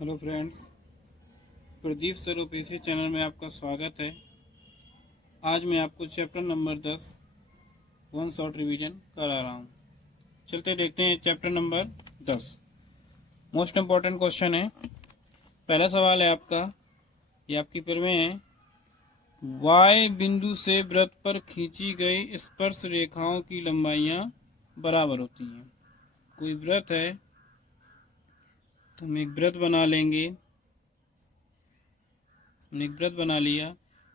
Hello friends, Pradeep स्वरूप इसी channel में आपका स्वागत है। आज मैं आपको chapter number 10 one shot revision करा रहा हूँ। चलते देखते हैं chapter number 10। Most important question है। पहला सवाल है आपका, ये आपकी पेपर में है। वाई बिंदु से वृत्त पर खींची गई स्पर्श रेखाओं की लंबाइयाँ बराबर होती हैं। कोई वृत्त है तो हम एक वृत्त बना लेंगे। हमने एक वृत्त बना लिया।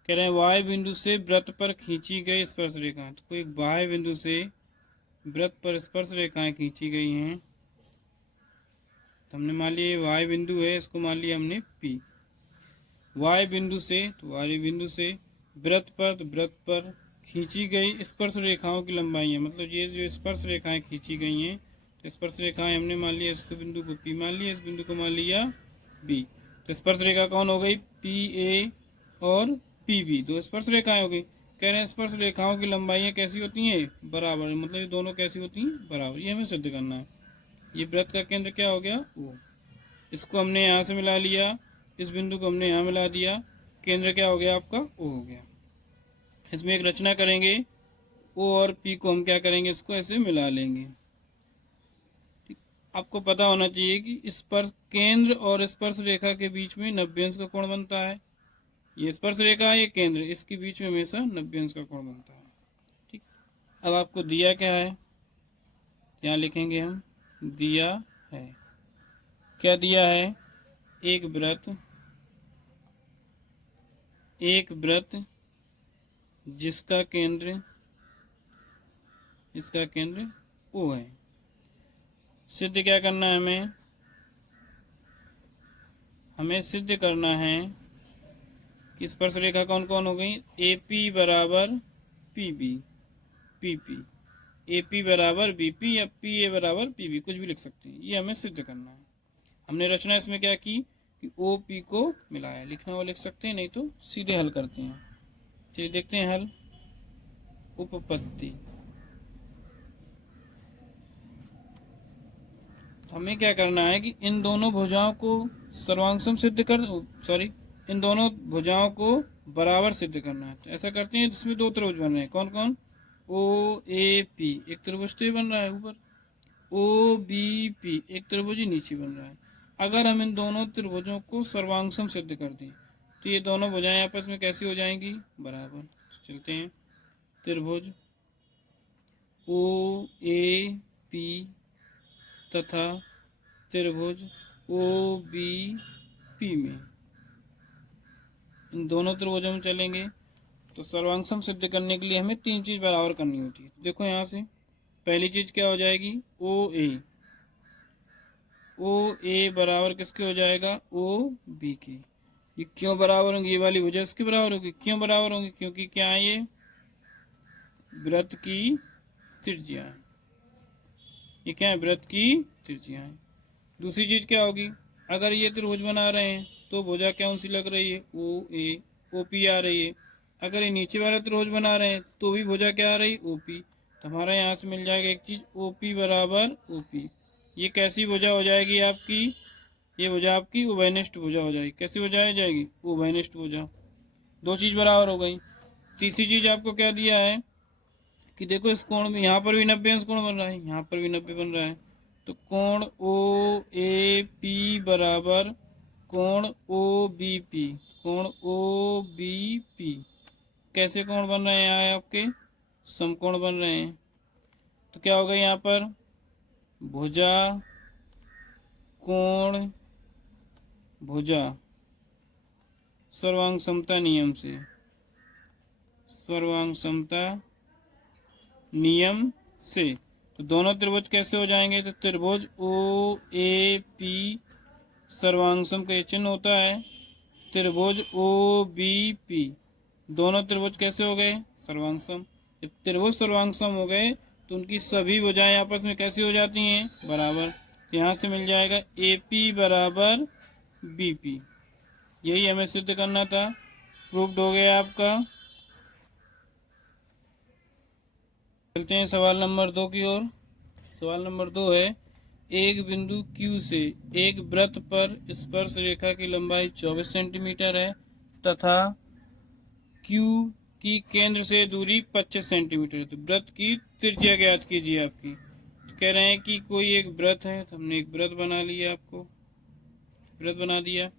कह रहे हैं वाई बिंदु से वृत्त पर खींची गई स्पर्श रेखाएं। तो कोई वाई बिंदु से वृत्त पर स्पर्श रेखाएं खींची गई हैं। तो हमने मान लिया वाई बिंदु है, इसको मान लिया हमने पी। वाई बिंदु से, तो वाई बिंदु से वृत्त पर, तो वृत्त पर खींची गई स्पर्श रेखाओं की लंबाई है, मतलब ये जो स्पर्श रेखाएं खींची गई हैं, तो स्पर्श रेखाएं हमने मान लिया, इसको बिंदु को पी मान लिया, इस बिंदु को मान लिया बी। तो स्पर्श रेखा कौन हो गई? पी ए और पी बी, दो स्पर्श रेखाएं हो गई। कह रहे हैं स्पर्श रेखाओं की लंबाइयाँ कैसी होती हैं? बराबर, मतलब ये दोनों कैसी होती हैं? बराबर। ये हमें सिद्ध करना है। ये वृत्त का केंद्र क्या हो गया? ओ। इसको हमने यहाँ से मिला लिया, इस बिंदु को हमने यहाँ मिला दिया, केंद्र क्या हो गया आपका? ओ हो गया। इसमें एक रचना करेंगे, ओ और पी को हम क्या करेंगे? इसको ऐसे मिला लेंगे। आपको पता होना चाहिए कि स्पर्श केंद्र और स्पर्श रेखा के बीच में 90 अंश का कोण बनता है। ये स्पर्श रेखा है, ये केंद्र, इसके बीच में हमेशा 90 अंश का कोण बनता है। ठीक। अब आपको दिया क्या है, यहाँ लिखेंगे हम, दिया है। क्या दिया है? एक वृत्त जिसका केंद्र, इसका केंद्र ओ है। सिद्ध क्या करना है हमें? हमें सिद्ध करना है कि स्पर्श रेखा कौन कौन हो गई? ए पी बराबर P B, P P, A P बराबर बी पी, या पी ए बराबर पी बी, कुछ भी लिख सकते हैं। ये हमें सिद्ध करना है। हमने रचना इसमें क्या की कि ओ पी को मिलाया। लिखना वो लिख सकते हैं, नहीं तो सीधे हल करते हैं। चलिए देखते हैं हल। उपपत्ति। हमें क्या करना है कि इन दोनों भुजाओं को सर्वांगसम सिद्ध कर, सॉरी, इन दोनों भुजाओं को बराबर सिद्ध करना है। तो ऐसा करते हैं जिसमें दो त्रिभुज बन रहे हैं। कौन कौन? ओ ए पी, एक त्रिभुज तो बन रहा है ऊपर। ओ बी पी, एक त्रिभुज ही नीचे बन रहा है। अगर हम इन दोनों त्रिभुजों को सर्वांगसम सिद्ध कर दें तो ये दोनों भुजाएं आपस में कैसी हो जाएंगी? बराबर। चलते हैं। त्रिभुज ओ ए पी तथा त्रिभुज ओ बी पी में, इन दोनों त्रिभुजों में चलेंगे तो सर्वांगसम सिद्ध करने के लिए हमें तीन चीज़ बराबर करनी होती है। देखो यहाँ से पहली चीज़ क्या हो जाएगी? ओ ए। ओ ए बराबर किसके हो जाएगा? ओ बी के। ये क्यों बराबर होंगे? ये वाली वजह इसके बराबर होगी। क्यों बराबर होंगे? क्योंकि क्या है? ये वृत्त की त्रिज्या है। ये क्या है? वृत्त की त्रिज्या है। दूसरी चीज़ क्या होगी? अगर ये त्रिभुज बना रहे हैं तो भुजा कौन सी लग रही है? ओ ए, ओ पी आ रही है। अगर ये नीचे वाला त्रिभुज बना रहे हैं तो भी भुजा क्या आ रही? O P. तो हमारा यहाँ से मिल जाएगा एक चीज़, ओ पी बराबर ओ पी। ये कैसी भुजा हो जाएगी आपकी? ये भुजा आपकी उभयनिष्ठ भुजा हो जाएगी। कैसी भुजा हो जाएगी? उभयनिष्ठ भुजा। दो चीज़ बराबर हो गई। तीसरी चीज़ आपको क्या दिया है कि देखो इस कोण में, यहाँ पर भी 90 अंश कोण बन रहा है, यहाँ पर भी 90 बन रहा है। तो कोण ओ ए पी बराबर कोण ओ बी पी, कोण ओ बी पी। कैसे कोण बन रहे हैं यहाँ आपके? समकोण बन रहे हैं। तो क्या होगा यहाँ पर? भुजा कोण भुजा सर्वांग समता नियम से, सर्वांग समता नियम से। तो दोनों त्रिभुज कैसे हो जाएंगे? तो त्रिभुज ओ ए पी सर्वांगसम का चिन्ह होता है। त्रिभुज ओ बी पी, दोनों त्रिभुज कैसे हो गए? सर्वांगसम। जब त्रिभुज सर्वांगसम हो गए तो उनकी सभी भुजाएं आपस में कैसी हो जाती हैं? बराबर। तो यहाँ से मिल जाएगा ए पी बराबर बी पी। यही हमें सिद्ध करना था। प्रूव्ड हो गया आपका। चलते हैं सवाल नंबर 2 की ओर। सवाल नंबर 2 है एक बिंदु Q से एक वृत्त पर स्पर्श रेखा की लंबाई 24 सेंटीमीटर है तथा Q की केंद्र से दूरी 25 सेंटीमीटर है। तो वृत्त की त्रिज्या ज्ञात कीजिए आपकी। तो कह रहे हैं कि कोई एक वृत्त है, तो हमने एक वृत्त बना लिया, आपको वृत्त बना दिया।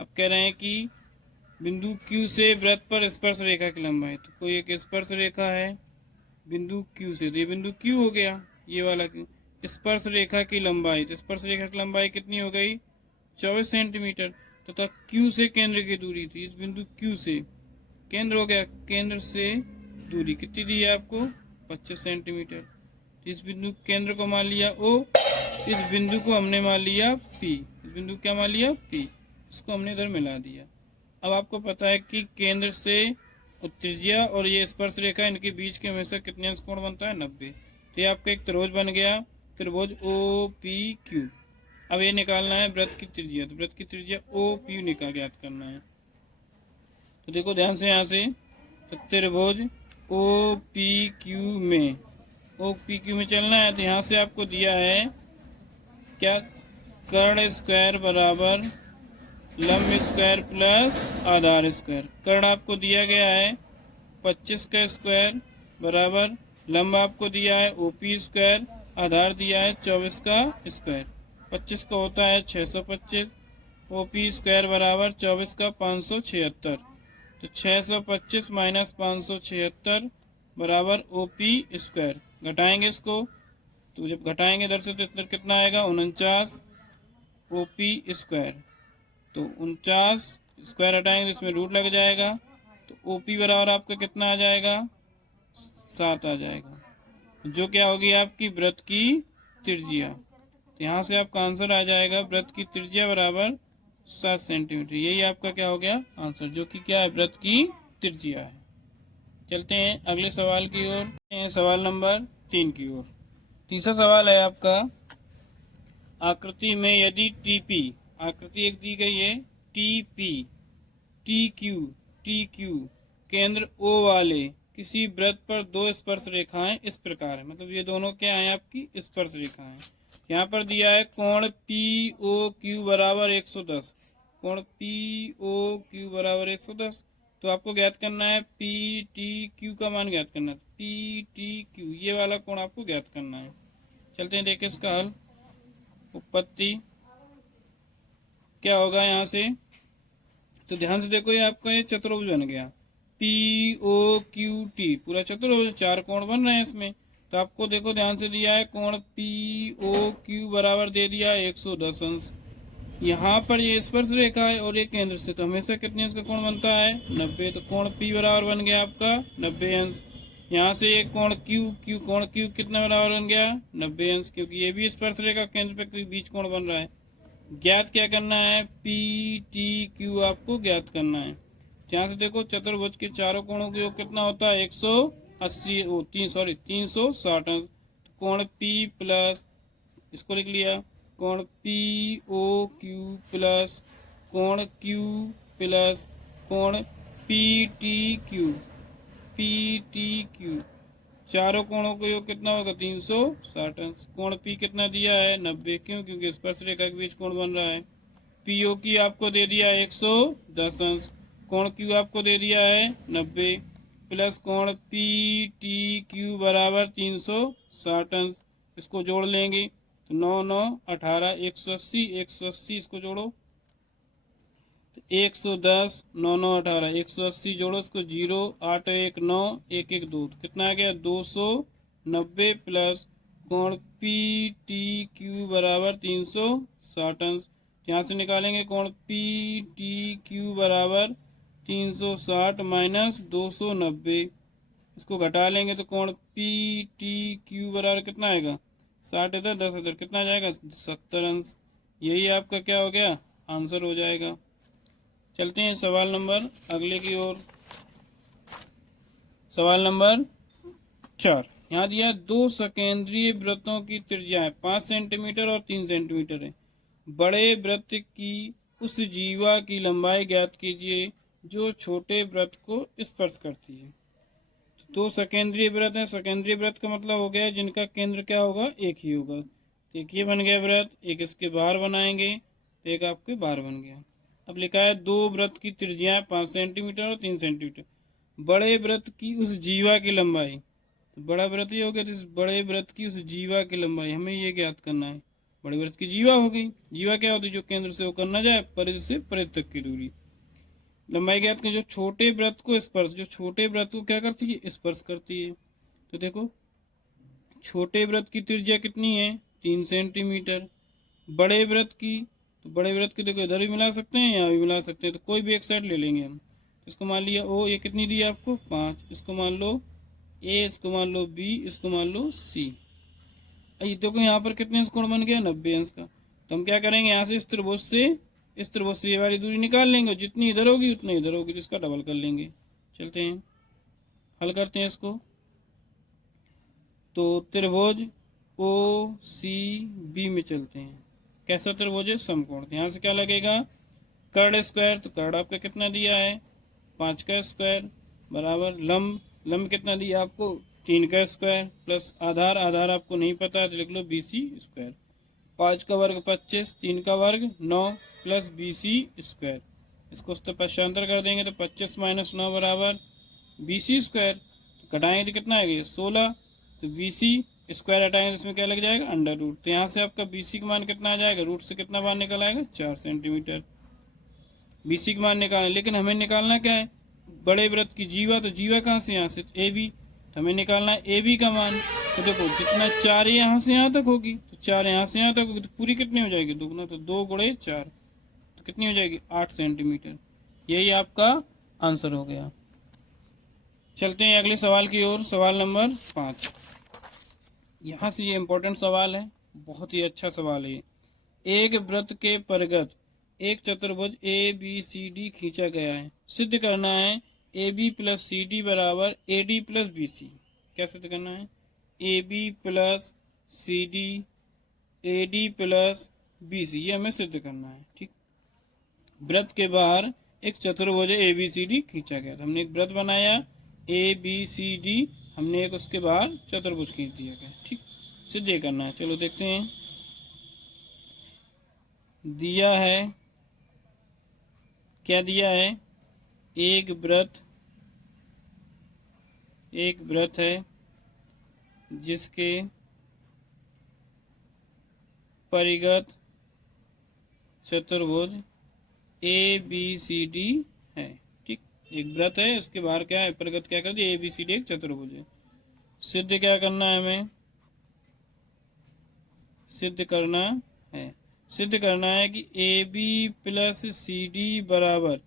अब कह रहे हैं कि बिंदु Q से वृत्त पर स्पर्श रेखा की लंबाई, तो कोई एक स्पर्श रेखा है बिंदु Q से, तो ये बिंदु Q हो गया, ये वाला Q। स्पर्श रेखा की लंबाई, तो स्पर्श रेखा की लंबाई कितनी हो गई 24 सेंटीमीटर तथा Q से केंद्र की दूरी थी, इस बिंदु Q से केंद्र हो गया, केंद्र से दूरी कितनी दी है आपको 25 सेंटीमीटर। तो इस बिंदु केंद्र को मान लिया O, इस बिंदु को हमने मान लिया P, इस बिंदु क्या मान लिया P, इसको हमने इधर मिला दिया। अब आपको पता है कि केंद्र से त्रिज्या और ये स्पर्श रेखा, इनके बीच के हमेशा कितने अंश कोण बनता है 90। तो ये आपका एक त्रिभुज बन गया, त्रिभुज OPQ। अब ये निकालना है वृत्त की त्रिज्या, तो वृत्त की त्रिज्या OPU निकाल ज्ञात करना है। तो देखो ध्यान से, यहाँ से तो त्रिभुज OPQ में चलना है। तो यहाँ से आपको दिया है क्या, कर्ण स्क्वायर बराबर लंब स्क्वायर प्लस आधार स्क्वायर। कर्ण आपको दिया गया है 25 का स्क्वायर बराबर लंब आपको दिया है OP स्क्वायर, आधार दिया है 24 का स्क्वायर। 25 का होता है 625, OP स्क्वायर बराबर 24 का 576। तो 625 माइनस 576 बराबर OP स्क्वायर। घटाएंगे इसको, तो जब घटाएंगे इधर से तो इधर कितना आएगा 49 OP स्क्वायर। तो 49 स्क्वायर हटाएंगे, इसमें रूट लग जाएगा, तो OP बराबर आपका कितना आ जाएगा 7 आ जाएगा, जो क्या होगी आपकी वृत्त की त्रिज्या। तो यहाँ से आपका आंसर आ जाएगा वृत्त की त्रिज्या बराबर 7 सेंटीमीटर। यही आपका क्या हो गया आंसर, जो कि क्या है वृत्त की त्रिज्या है। चलते हैं अगले सवाल की ओर, सवाल नंबर 3 की ओर। तीसरा सवाल है आपका, आकृति में यदि TP, आकृति एक दी गई है TP, TQ केंद्र O वाले किसी वृत्त पर दो स्पर्श रेखाएं इस प्रकार है, मतलब ये दोनों क्या है आपकी स्पर्श रेखाएं। यहाँ पर दिया है कोण POQ बराबर 110, कोण POQ बराबर 110। तो आपको ज्ञात करना है PTQ का मान ज्ञात करना है, PTQ ये वाला कोण आपको ज्ञात करना है। चलते हैं देखें इसका हल। उत्पत्ति क्या होगा यहाँ से, तो ध्यान से देखो, ये आपका ये चतुर्भुज बन गया POQT, पूरा चतुर्भुज, 4 कोण बन रहे हैं इसमें। तो आपको देखो ध्यान से दिया है कोण POQ बराबर दे दिया 110 अंश। यहाँ पर ये स्पर्श रेखा है और ये केंद्र से, तो हमेशा कितने अंश का कोण बनता है 90। तो कोण P बराबर बन गया आपका 90 अंश। यहाँ से एक कोण कोण Q कितना बराबर बन गया 90 अंश, क्योंकि ये भी स्पर्श रेखा केंद्र पे बीच कोण बन रहा है। ज्ञात क्या करना है PTQ आपको ज्ञात करना है। यहाँ से देखो चतुर्भुज के चारों कोणों का योग कितना होता है 360 अंश। तो कोण P प्लस, इसको लिख लिया, कोण POQ प्लस कोण Q प्लस कोण PTQ, चारों कोणों का योग कितना होगा 360 अंश। कोण P कितना दिया है 90, क्यों, क्योंकि स्पर्श रेखा के बीच कोण बन रहा है। POQ आपको दे दिया 110 अंश, कोण Q आपको दे दिया है 90 प्लस कोण PTQ बराबर 360 अंश। इसको जोड़ लेंगे तो 9 9 18 180 इसको जोड़ो, 110 9 9 18 180 जोड़ो, इसको 0 8 1 9 1 1 2, तो कितना आ गया 290 प्लस कोण PTQ बराबर 360 अंश। यहाँ से निकालेंगे कोण PTQ बराबर 360 माइनस 290, इसको घटा लेंगे तो कोण PTQ बराबर कितना आएगा 60 इधर 10 इधर, कितना जाएगा 70 अंश। यही आपका क्या हो गया आंसर हो जाएगा। चलते हैं सवाल नंबर अगले की ओर। सवाल नंबर 4, यहाँ दिया दो सकेंद्रीय वृत्तों की त्रिज्याएं 5 सेंटीमीटर और 3 सेंटीमीटर है। बड़े वृत्त की उस जीवा की लंबाई ज्ञात कीजिए जो छोटे वृत्त को स्पर्श करती है। दो सकेंद्रीय वृत्त है, सकेंद्रीय वृत्त का मतलब हो गया जिनका केंद्र क्या होगा एक ही होगा। तो एक ये बन गया वृत्त, एक इसके बाहर बनाएंगे तो एक आपके बाहर बन गया। अब लिखा है दो वृत्त की त्रिज्या 5 सेंटीमीटर और 3 सेंटीमीटर, बड़े वृत्त की उस जीवा की लंबाई, तो बड़ा वृत्त ये हो गया, तो इस बड़े वृत्त की उस जीवा की लंबाई हमें ये ज्ञात करना है। बड़े वृत्त की जीवा हो गई, जीवा क्या होती है, जो केंद्र से होकर न जाए, परिधि से परिधि तक की दूरी। लंबाई ज्ञात करें, जो छोटे वृत्त को स्पर्श, जो छोटे वृत्त को क्या करती है, स्पर्श करती है। तो देखो छोटे वृत्त की त्रिज्या कितनी है, 3 सेंटीमीटर। बड़े वृत्त की, तो बड़े वृत्त की देखो इधर भी मिला सकते हैं, यहाँ भी मिला सकते हैं, तो कोई भी एक साइड ले लेंगे हम। इसको मान लिया ओ, ये कितनी दी है आपको 5, इसको मान लो ए, इसको मान लो बी, इसको मान लो सी। ये देखो यहाँ पर कितने अंश कोण बन गया, 90 अंश का। तो हम क्या करेंगे, यहाँ से इस त्रिभुज से ये वाली दूरी निकाल लेंगे, जितनी इधर होगी उतनी इधर होगी, तो इसका डबल कर लेंगे। चलते हैं हल करते हैं इसको। तो त्रिभुज ओ सी बी में चलते हैं। कैसा त्रिभुज है, समकोण। यहाँ से क्या लगेगा, कर्ण स्क्वायर, तो कर्ण आपका कितना दिया है, 5 का स्क्वायर बराबर लंब, लंब कितना दिया आपको, 3 का स्क्वायर प्लस आधार, आधार आपको नहीं पता है तो लिख लो BC स्क्वायर। 5 का वर्ग 25, 3 का वर्ग 9 प्लस BC स्क्वायर। इसको उस पश्चांतर कर देंगे तो 25 माइनस 9 बराबर BC स्क्वायर। तो घटाएंगे तो कितना आएगा 16, तो BC स्क्वायर हटाएंगे तो इसमें क्या लग जाएगा, अंडर रूट। तो यहाँ से आपका BC का मान कितना आ जाएगा, रूट से कितना बाहर निकल आएगा, 4 सेंटीमीटर। BC का मान निकालना, लेकिन हमें निकालना क्या है, बड़े वृत्त की जीवा, तो जीवा कहाँ से, यहाँ से AB, तो हमें निकालना है AB का मान। तो देखो जितना 4 यहाँ से यहाँ तक होगी, तो 4 यहाँ से यहाँ तक होगी, तो पूरी कितनी हो जाएगी, दुगना, तो 2 गुणे 4, तो कितनी हो जाएगी 8 सेंटीमीटर। यही आपका आंसर हो गया। चलते हैं अगले सवाल की ओर, सवाल नंबर 5। यहाँ से ये इम्पोर्टेंट सवाल है, बहुत ही अच्छा सवाल है। एक वृत्त के परिगत एक चतुर्भुज ABCD खींचा गया है, सिद्ध करना है AB प्लस CD बराबर AD प्लस BC। क्या सिद्ध करना है, AB plus CD AD plus BC, ये हमें सिद्ध करना है। ठीक, वृत्त के बाहर एक चतुर्भुज ABCD खींचा गया, तो हमने एक वृत्त बनाया ABCD, हमने एक उसके बाहर चतुर्भुज खींच दिया गया। ठीक, सिद्ध ये करना है। चलो देखते हैं, दिया है, क्या दिया है, एक वृत्त है जिसके परिगत चतुर्भुज ABCD है। ठीक, एक वृत्त है, इसके बाहर क्या है, परिगत क्या कर दिया, ABCD एक चतुर्भुज है। सिद्ध क्या करना है, हमें सिद्ध करना है, सिद्ध करना है कि AB प्लस CD बराबर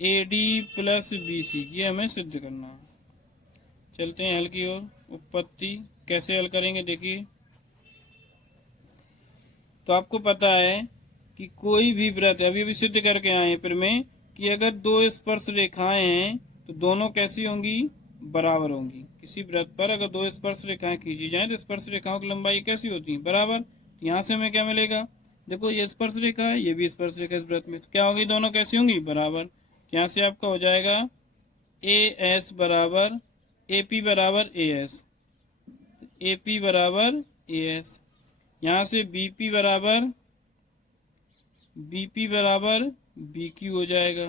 AD प्लस BC, ये हमें सिद्ध करना है। चलते हैं हल की ओर। उत्पत्ति कैसे हल करेंगे, देखिए। तो आपको पता है कि कोई भी वृत्त, अभी अभी सिद्ध करके आए फिर में, कि अगर दो स्पर्श रेखाएं हैं तो दोनों कैसी होंगी, बराबर होंगी। किसी वृत्त पर अगर दो स्पर्श रेखाएं खींची जाएं तो स्पर्श रेखाओं की लंबाई कैसी होती है, बराबर। यहाँ से हमें क्या मिलेगा, देखो ये स्पर्श रेखा है, ये भी स्पर्श रेखा इस वृत्त में, तो क्या होगी, दोनों कैसी होंगी, बराबर। यहाँ से आपका हो जाएगा AS बराबर AP बराबर AS, AP बराबर AS। यहाँ से BP बराबर BQ हो जाएगा,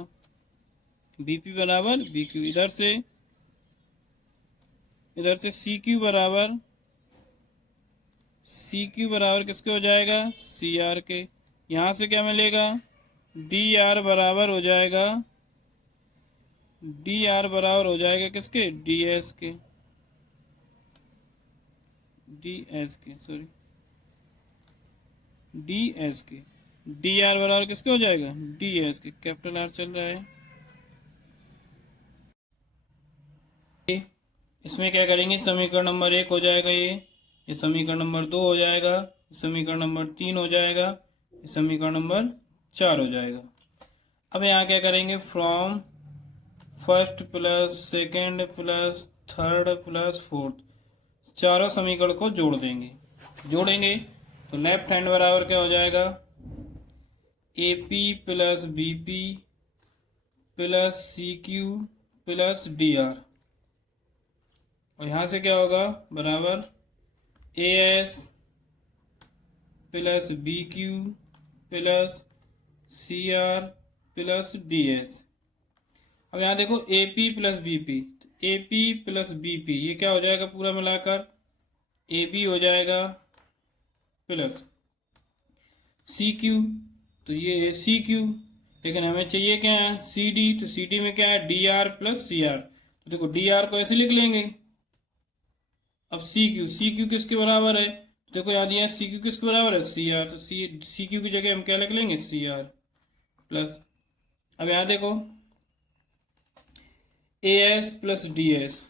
BP बराबर BQ। इधर से CQ बराबर किसके हो जाएगा, CR के। यहाँ से क्या मिलेगा, DR बराबर हो जाएगा, किसके, DS के, DR बराबर किसके हो जाएगा, DS के। कैपिटल R चल रहा है। इसमें क्या करेंगे, समीकरण नंबर 1 हो जाएगा, ये समीकरण नंबर 2 हो जाएगा, समीकरण नंबर 3 हो जाएगा, समीकरण नंबर 4 हो जाएगा। अब यहाँ क्या करेंगे, from first plus second plus third plus fourth, चारों समीकरण को जोड़ेंगे तो लेफ्ट हैंड बराबर क्या हो जाएगा, AP plus BP plus CQ plus DR, और यहाँ से क्या होगा, बराबर AS plus B Q plus C R plus D S. अब यहाँ देखो A P plus B P, A P plus B P ये क्या हो जाएगा पूरा मिलाकर, ए बी हो जाएगा प्लस सी क्यू, तो ये है सी क्यू। लेकिन हमें चाहिए क्या है, सी डी, तो सी डी में क्या है, D R plus C R. तो देखो डी आर को ऐसे लिख लेंगे। अब सी क्यू किसके बराबर है, तो देखो यहाँ दिया है सी क्यू किसके बराबर है, सी आर। तो सी क्यू की जगह हम क्या लिख लेंगे, सी आर प्लस। अब यहाँ देखो ए एस प्लस डी एस,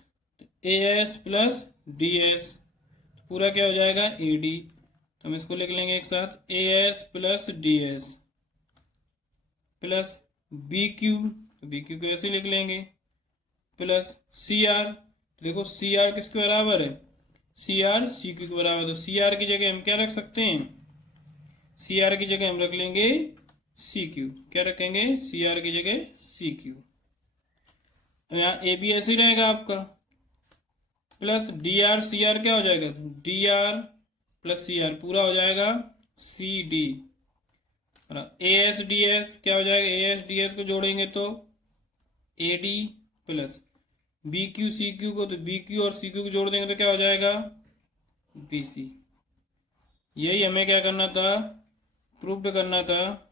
ए एस प्लस डी एस पूरा क्या हो जाएगा, ए डी। तो हम इसको लिख लेंगे एक साथ, A S plus D S plus B Q, तो बी क्यू को ऐसे लिख लेंगे, प्लस सी आर। तो देखो सी आर किसके बराबर है, सी आर सी क्यू के बराबर। तो सी आर की जगह हम क्या रख सकते हैं, सी आर की जगह हम रख लेंगे सी क्यू। क्या रखेंगे, सी आर की जगह सी क्यू। अब यहाँ ए बी ऐसे ही रहेगा आपका, plus D R C R क्या हो जाएगा, D R plus C R पूरा हो जाएगा C D. A S D S क्या हो जाएगा, ए एस डी एस को जोड़ेंगे तो A D plus B Q C Q को, तो बी क्यू और सी क्यू को जोड़ देंगे तो क्या हो जाएगा, बी सी। यही हमें क्या करना था, प्रूव करना था।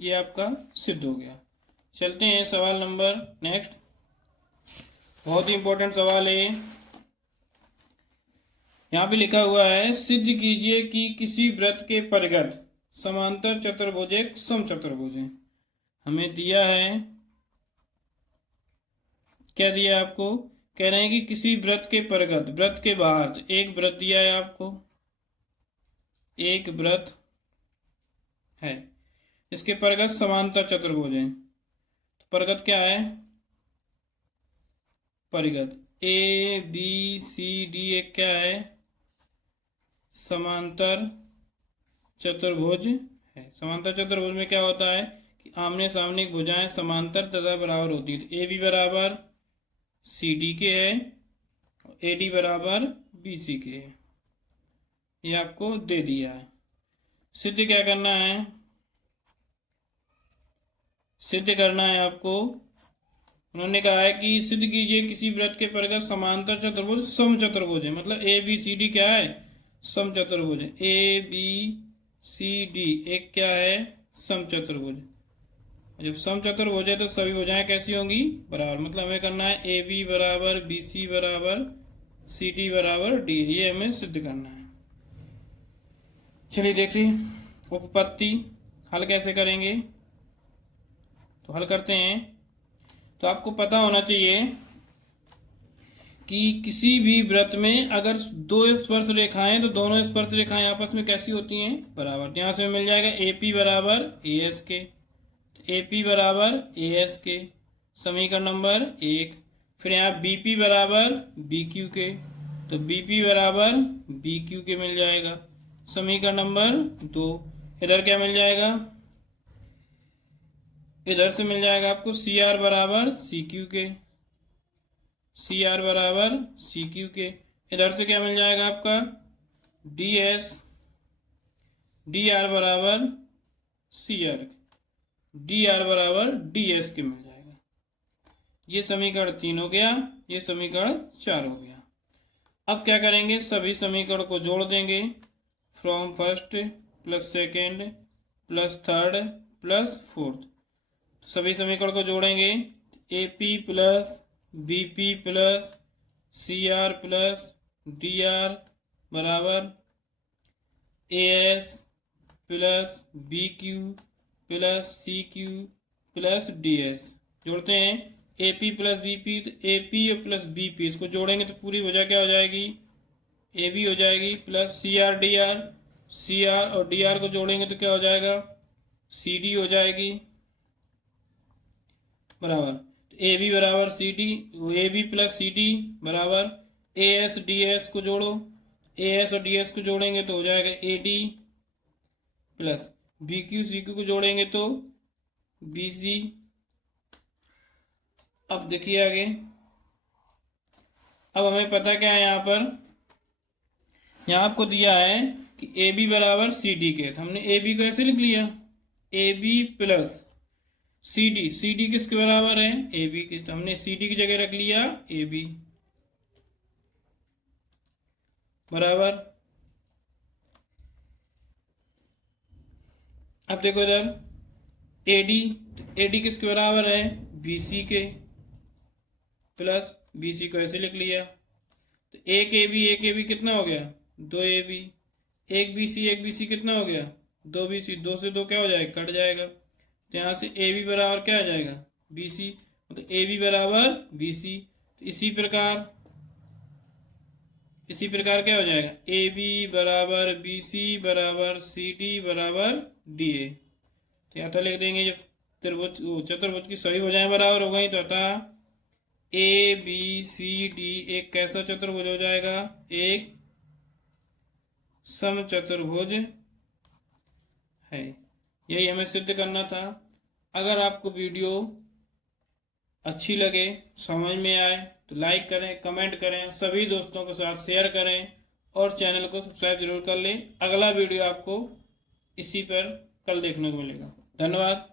ये आपका सिद्ध हो गया। चलते हैं सवाल नंबर नेक्स्ट, बहुत ही इंपॉर्टेंट सवाल है ये। यहाँ पे लिखा हुआ है, सिद्ध कीजिए कि किसी वृत्त के परिगत समांतर चतुर्भुज एक समचतुर्भुज है। हमें दिया है, क्या दिया है आपको, कह रहे हैं कि किसी वृत्त के परिगत, वृत्त के बाहर, तो एक वृत्त दिया है आपको, एक वृत्त है, इसके परिगत समांतर चतुर्भुज है। तो परिगत क्या है, परिगत ए बी सी डी एक क्या है, समांतर चतुर्भुज है। समांतर चतुर्भुज में क्या होता है कि आमने सामने की भुजाएं समांतर तथा बराबर होती है। तो ए बी बराबर सी डी के है, ए डी बराबर बी सी के है। ये आपको दे दिया है। सिद्ध क्या करना है, सिद्ध करना है आपको, उन्होंने कहा है कि सिद्ध कीजिए किसी वृत्त के परिगत समांतर चतुर्भुज समचतुर्भुज है। मतलब ए बी सी डी क्या है, समचतुर्भुज है। ए बी सी डी एक क्या है, समचतुर्भुज। जब समचतुर्भुज है तो सभी भुजाएं कैसी होंगी, बराबर। मतलब हमें करना है ए बी बराबर बी सी बराबर सी डी बराबर डी, ये हमें सिद्ध करना है। चलिए देखिए उपपत्ति हल कैसे करेंगे, तो हल करते हैं। तो आपको पता होना चाहिए कि किसी भी वृत्त में अगर दो स्पर्श रेखाएं, तो दोनों स्पर्श रेखाएं आपस में कैसी होती हैं, बराबर। यहाँ से मिल जाएगा ए पी बराबर ए एस के, ए पी बराबर ए एस के, समीकरण नंबर 1। फिर यहाँ बी पी बराबर बी क्यू के, तो बी पी बराबर बी क्यू के मिल जाएगा, समीकरण नंबर 2। इधर क्या मिल जाएगा, इधर से मिल जाएगा आपको सी आर बराबर सी क्यू के, सी आर बराबर सी क्यू के। इधर से क्या मिल जाएगा आपका डी एस, डी आर बराबर सी आर, डी आर बराबर डी एस के मिल जाएगा। ये समीकरण 3 हो गया, ये समीकरण 4 हो गया। अब क्या करेंगे, सभी समीकरण को जोड़ देंगे, from first plus second plus third plus fourth. सभी समीकरण को जोड़ेंगे, A P plus B P plus C R plus D R बराबर A S plus B Q plus C Q plus D S. जोड़ते हैं A P plus B P, तो A P plus B P इसको जोड़ेंगे तो पूरी वजह क्या हो जाएगी, ए बी हो जाएगी plus C R D R, C R और डी आर को जोड़ेंगे तो क्या हो जाएगा, सी डी हो जाएगी बराबर। तो ए बी बराबर C D, A B plus C D बराबर ए एस डी एस को जोड़ो, ए एस और डी एस को जोड़ेंगे तो हो जाएगा A D plus B Q C Q को जोड़ेंगे तो बी सी। अब देखिए आगे, अब हमें पता क्या है यहाँ पर, यहाँ आपको दिया है कि ए बी बराबर सी डी के, तो हमने ए बी को ऐसे लिख लिया, A B plus C D, C D किसके बराबर है, ए बी के, तो हमने सी डी की जगह रख लिया ए बी बराबर। अब देखो इधर ए डी किसके बराबर है, बी सी के, प्लस बी सी को ऐसे लिख लिया, तो एक ए बी कितना हो गया, दो ए बी, एक बी सी कितना हो गया, दो बी सी, दो से दो क्या हो जाएगा, कट जाएगा, तो यहाँ से ए बी बराबर क्या आ जाएगा, बी सी, तो ए बी बराबर बी सी। तो इसी प्रकार क्या हो जाएगा, ए बी बराबर बी सी बराबर सी डी बराबर डी ए। तो यहाँ तो लिख देंगे जब चतुर्भुज की सभी भुजाएं बराबर हो गई, तो अतः ए बी सी डी एक कैसा चतुर्भुज हो जाएगा, एक समचतुर्भुज है। यही हमें सिद्ध करना था। अगर आपको वीडियो अच्छी लगे, समझ में आए, तो लाइक करें, कमेंट करें, सभी दोस्तों के साथ शेयर करें और चैनल को सब्सक्राइब जरूर कर लें। अगला वीडियो आपको इसी पर कल देखने को मिलेगा। धन्यवाद।